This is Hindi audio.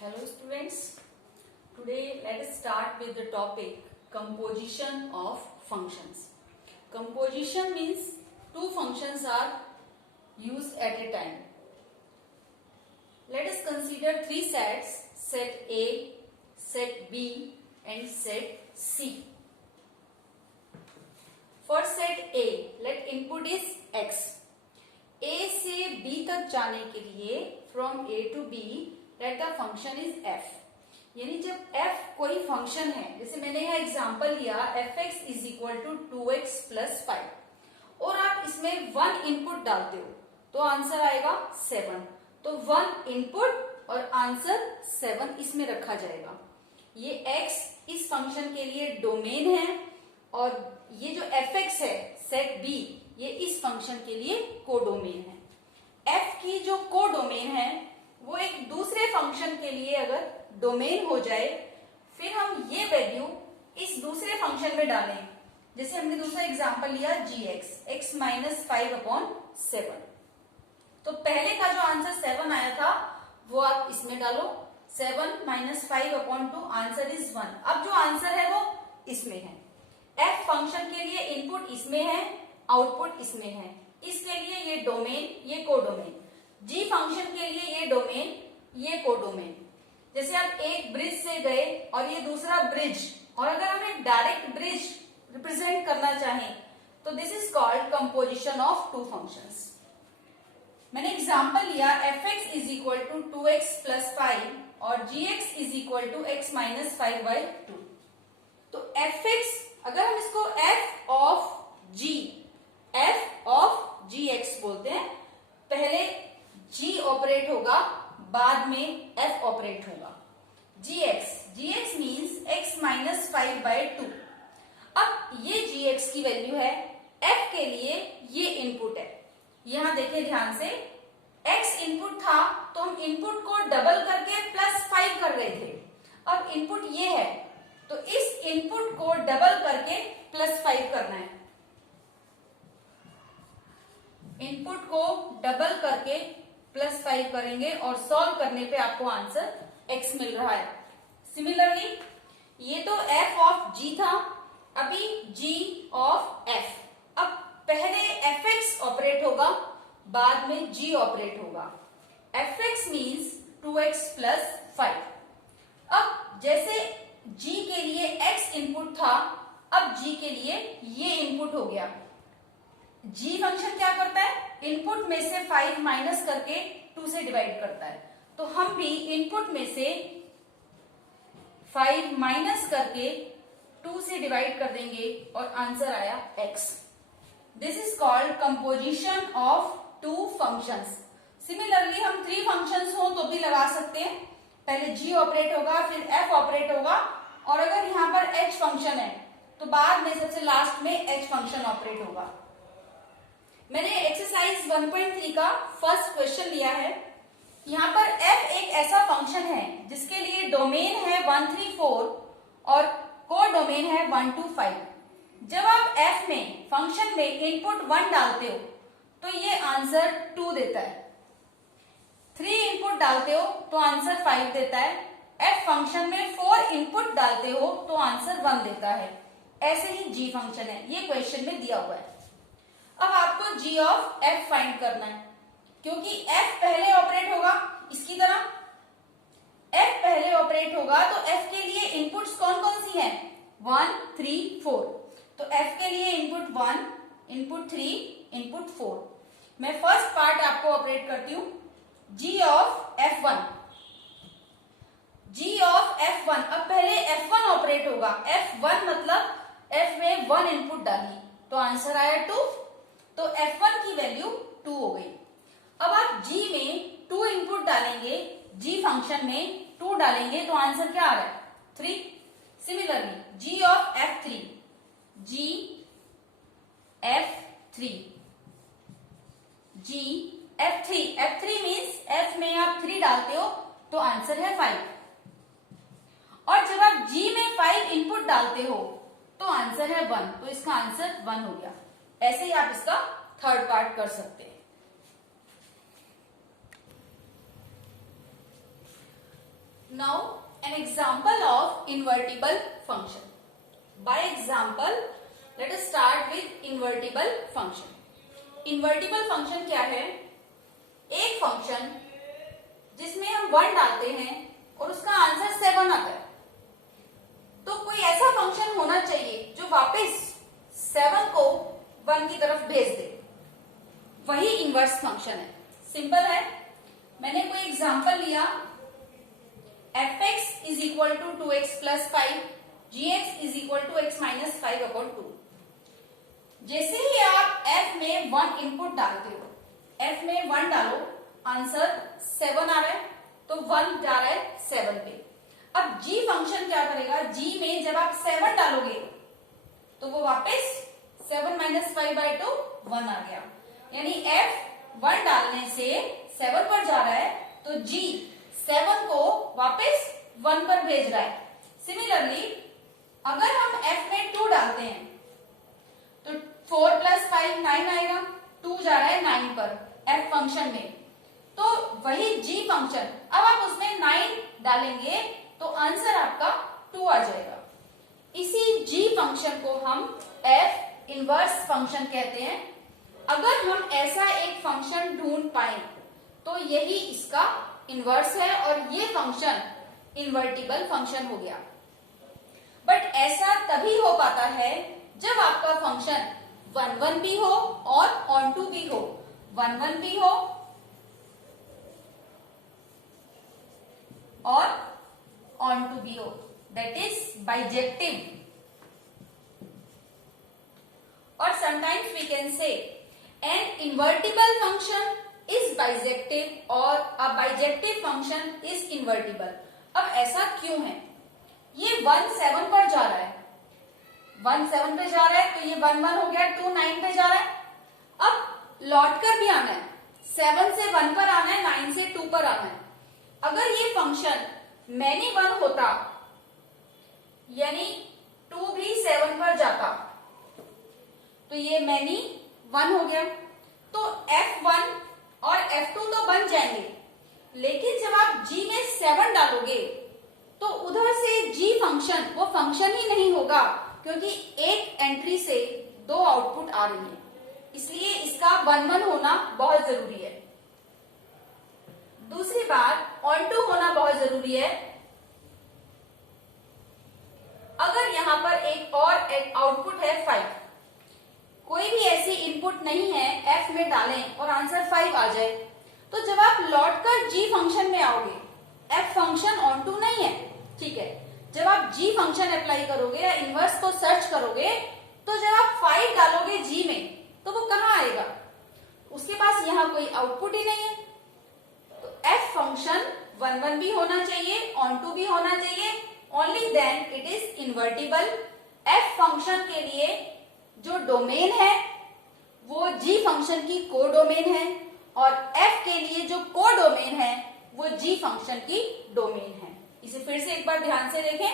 Hello students, today let us start with the topic composition of functions. Composition means two functions are used at a time. Let us consider three sets, set A, set B and set C. For set A, let input is x. A से B तक जाने के लिए from A to B let the function is f. यानी जब f कोई फंक्शन है, जैसे मैंने यहाँ एग्जांपल लिया fx is equal to 2x plus 5 और आप इसमें 1 इनपुट डालते हो तो आंसर आएगा 7. तो 1 इनपुट और आंसर 7 इसमें रखा जाएगा. ये x इस फंक्शन के लिए डोमेन है और ये जो fx है सेट b ये इस फंक्शन के लिए कोडोमेन है. f की जो कोडोमेन है वो एक दूसरे फंक्शन के लिए अगर डोमेन हो जाए फिर हम ये वैल्यू इस दूसरे फंक्शन में डालें. जैसे हमने दूसरा एग्जांपल लिया gx x माइनस 5/7. तो पहले का जो आंसर 7 आया था वो आप इसमें डालो. 7 माइनस 5/2 आंसर इज 1. अब जो आंसर है वो इसमें है. f फंक्शन के लिए इनपुट इसमें है, आउटपुट इसमें है. इसके लिए ये डोमेन ये कोडोमेन. g फंक्शन के लिए ये डोमेन ये कोडोमेन. जैसे आप एक ब्रिज से गए और ये दूसरा ब्रिज और अगर हम एक डायरेक्ट ब्रिज रिप्रेजेंट करना चाहें तो this is called composition of two functions. मैंने एग्जांपल लिया fx is equal to 2x plus 5 और gx is equal to x minus 5/2. तो fx अगर हम इसको f ऑफ gx बोलते हैं, पहले g ऑपरेट होगा बाद में f ऑपरेट होगा. gx means x minus 5/2. अब ये gx की वैल्यू है, f के लिए ये इनपुट है. यहां देखिए ध्यान से, x इनपुट था तो हम इनपुट को डबल करके प्लस 5 कर रहे थे. अब इनपुट ये है तो इस इनपुट को डबल करके प्लस 5 करना है. इनपुट को डबल करके प्लस 5 करेंगे और सॉल्व करने पे आपको आंसर x मिल रहा है. सिमिलरली ये तो f ऑफ g था, अभी g ऑफ f. अब पहले fx ऑपरेट होगा बाद में g ऑपरेट होगा. fx means 2x plus 5. अब जैसे g के लिए x इनपुट था, अब g के लिए ये इनपुट हो गया. g फंक्शन क्या करता है, इनपुट में से 5 माइनस करके 2 से डिवाइड करता है. तो हम भी इनपुट में से 5 माइनस करके 2 से डिवाइड कर देंगे और आंसर आया x. This is called composition of two functions. Similarly हम 3 फंक्शंस हो तो भी लगा सकते हैं. पहले g ऑपरेट होगा फिर f ऑपरेट होगा और अगर यहाँ पर h फंक्शन है तो बाद में सबसे लास्ट में h फंक्शन ऑपरेट होगा. मैंने एक्सरसाइज 1.3 का फर्स्ट क्वेश्चन लिया है. यहाँ पर f एक ऐसा फंक्शन है जिसके लिए डोमेन है 1, 3, 4 और को डोमेन है 1 to 5. जब आप f में फंक्शन में इनपुट 1 डालते हो तो ये आंसर 2 देता है. 3 इनपुट डालते हो तो आंसर 5 देता है. f फंक्शन में 4 इनपुट डालते हो तो आंसर 1 देता है. ऐसे ही g फंक्शन है, ये क्वेश्चन में दिया हुआ है. अब आपको g ऑफ f फाइंड करना है क्योंकि f पहले ऑपरेट होगा. इसकी तरह f पहले ऑपरेट होगा तो f के लिए इनपुट्स कौन कौन सी हैं, 1, 3, 4. तो f के लिए इनपुट 1, इनपुट 3, इनपुट 4. मैं फर्स्ट पार्ट आपको ऑपरेट करती हूं. g of f1. g of f1. अब पहले f1 ऑपरेट होगा. f1 मतलब f में 1 इनपुट डाली तो आंसर आया 2. तो f1 की वैल्यू 2 हो गई. अब आप g में 2 इनपुट डालेंगे, g फंक्शन में 2 डालेंगे तो आंसर क्या आ रहा है, 3. Similarly g of f3. g f3 g f3. f3 means f में आप 3 डालते हो तो आंसर है 5. और जब आप g में 5 इनपुट डालते हो तो आंसर है 1. तो इसका आंसर 1 हो गया. ऐसे ही आप इसका थर्ड पार्ट कर सकते हैं. Now an example of invertible function. By example, let us start with invertible function. Invertible function क्या है? एक फंक्शन जिसमें हम 1 डालते हैं और उसका आंसर 7 आता है। तो कोई ऐसा फंक्शन होना चाहिए जो वापस 7 को 1 की तरफ भेज दे, वही इनवर्स फंक्शन है। सिंपल है। मैंने कोई एग्जांपल लिया, fx is equal to 2x plus 5, gx is equal to x minus 5/2। जैसे ही आप f में 1 इनपुट डालते हो, f में 1 डालो, आंसर 7 आ रहा है, तो 1 जा रहा है 7 पे। अब g फंक्शन क्या करेगा? g में जब आप 7 डालोगे तो वो वापस 7 माइनस 5/2 1 आ गया, यानी f 1 डालने से 7 पर जा रहा है, तो g 7 को वापस 1 पर भेज रहा है। सिमिलरली अगर हम f में 2 डालते हैं तो 4 प्लस 5 9 आएगा, 2 जा रहा है 9 पर f फंक्शन में, तो वही g फंक्शन अब आप उसमें 9 डालेंगे तो आंसर आपका 2 आ जाएगा। इसी g फंक्शन को हम f इनवर्स फंक्शन कहते हैं। अगर हम ऐसा एक फंक्शन ढूंढ पाए तो यही इसका इनवर्स है और ये फंक्शन इन्वर्टिबल फंक्शन हो गया। बट ऐसा तभी हो पाता है जब आपका फंक्शन 1 1 भी हो और ऑन टू भी हो, 1 1 भी हो और ऑन टू भी हो, दैट इज बाइजेक्टिव। और sometimes we can say an invertible function is bijective or a bijective function is invertible। अब ऐसा क्यों है? ये 1 7 पर जा रहा है, 1 7 पे जा रहा है, तो ये 1 1 हो गया, 2 9 पे जा रहा है। अब लौट कर भी आना है, 7 से 1 पर आना है, 9 से 2 पर आना है। अगर ये फंक्शन मैनी 1 होता, यानी 2 भी 7 पर जाता, तो ये मैनी 1 हो गया, तो f1 और f2 तो बन जाएंगे, लेकिन जब आप g में 7 डालोगे तो उधर से g फंक्शन वो फंक्शन ही नहीं होगा, क्योंकि एक एंट्री से 2 आउटपुट आ रही है, इसलिए इसका 1 1 होना बहुत जरूरी है। दूसरी बात, ऑन टू होना बहुत जरूरी है। अगर यहां पर एक और आउटपुट है 5, कोई भी ऐसी इनपुट नहीं है f में डालें और आंसर 5 आ जाए, तो जब आप लौटकर g फंक्शन में आओगे, f फंक्शन ऑन टू नहीं है, ठीक है, जब आप g फंक्शन अप्लाई करोगे या इनवर्स को सर्च करोगे, तो जब आप 5 डालोगे g में, तो वो कहां आएगा? उसके पास यहां कोई आउटपुट ही नहीं है। तो f फंक्शन 1 1 भी होना चाहिए, ऑन टू भी होना चाहिए, only then it is invertible. f function के लिए जो डोमेन है वो g फंक्शन की कोडोमेन है, और f के लिए जो कोडोमेन है वो g फंक्शन की डोमेन है। इसे फिर से एक बार ध्यान से देखें।